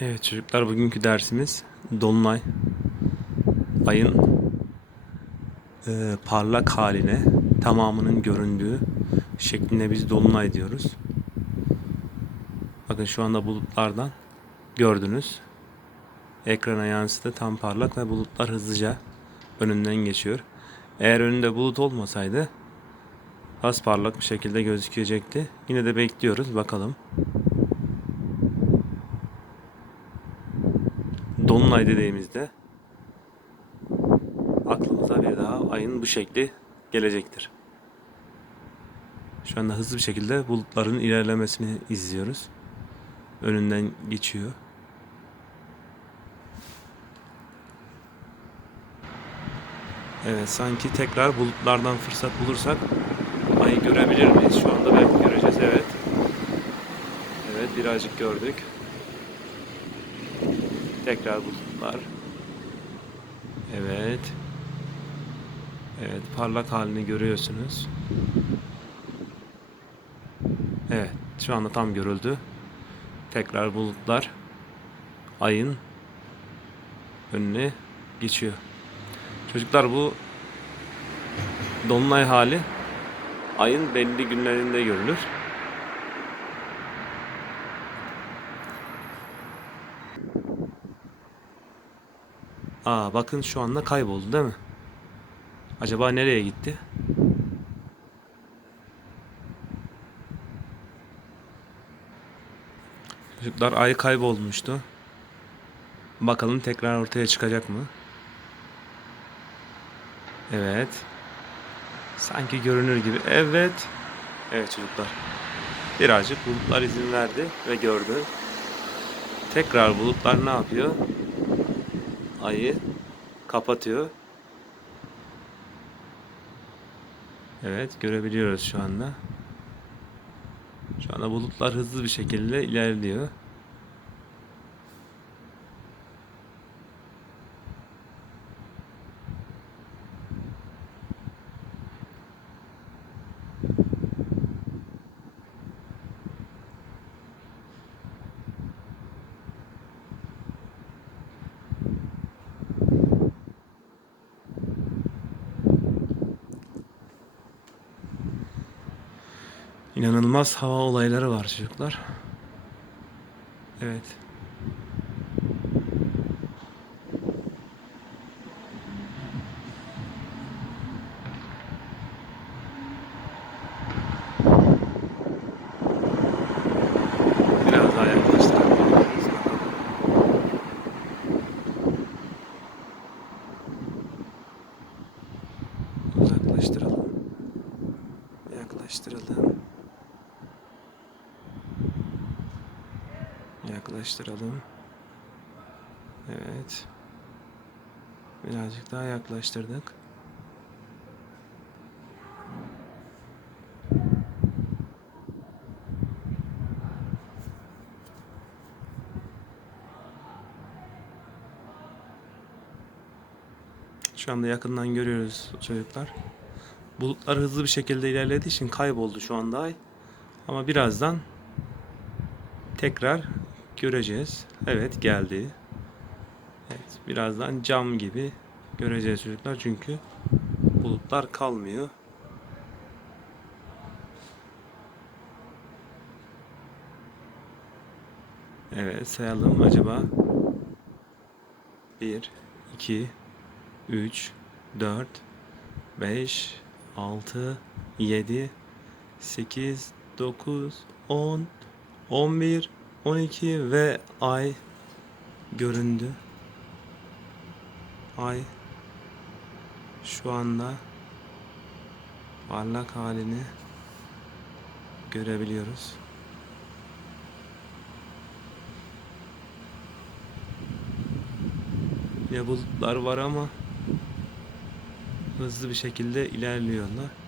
Evet çocuklar bugünkü dersimiz Dolunay. Ayın e, parlak haline tamamının göründüğü şeklinde biz Dolunay diyoruz. Bakın şu anda bulutlardan gördünüz. Ekrana yansıdı tam parlak ve bulutlar hızlıca önünden geçiyor. Eğer önünde bulut olmasaydı az parlak bir şekilde gözükecekti. Yine de bekliyoruz bakalım. Dolunay dediğimizde aklımıza bir daha ayın bu şekli gelecektir. Şu anda hızlı bir şekilde bulutların ilerlemesini izliyoruz. Önünden geçiyor. Evet sanki tekrar bulutlardan fırsat bulursak ayı görebilir miyiz? Şu anda belki göreceğiz. Evet. Evet birazcık gördük. Tekrar bulutlar. Evet. Evet parlak halini görüyorsunuz. Evet şu anda tam görüldü. Tekrar bulutlar ayın önüne geçiyor. Çocuklar bu dolunay hali ayın belli günlerinde görülür. Aa bakın şu anda kayboldu değil mi? Acaba nereye gitti? Çocuklar ay kaybolmuştu. Bakalım tekrar ortaya çıkacak mı? Evet. Sanki görünür gibi. Evet. Evet çocuklar. Birazcık bulutlar izin verdi ve gördü. Tekrar bulutlar ne yapıyor? Ayı kapatıyor. Evet görebiliyoruz şu anda. Şu anda bulutlar hızlı bir şekilde ilerliyor. İnanılmaz hava olayları var çocuklar. Evet. Biraz daha yaklaştırabiliriz. Uzaklaştıralım. Yaklaştıralım. Yaklaştıralım. Evet. Birazcık daha yaklaştırdık. Şu anda yakından görüyoruz çocuklar. Bulutlar hızlı bir şekilde ilerlediği için kayboldu şu anda ay. Ama birazdan tekrar göreceğiz. Evet geldi. Evet birazdan cam gibi göreceğiz çocuklar çünkü bulutlar kalmıyor. Evet sayalım acaba 1 2 3 4 5 6 7 8 9 10 11 12 ve ay göründü. Ay şu anda parlak halini görebiliyoruz. Ya bulutlar var ama hızlı bir şekilde ilerliyorlar.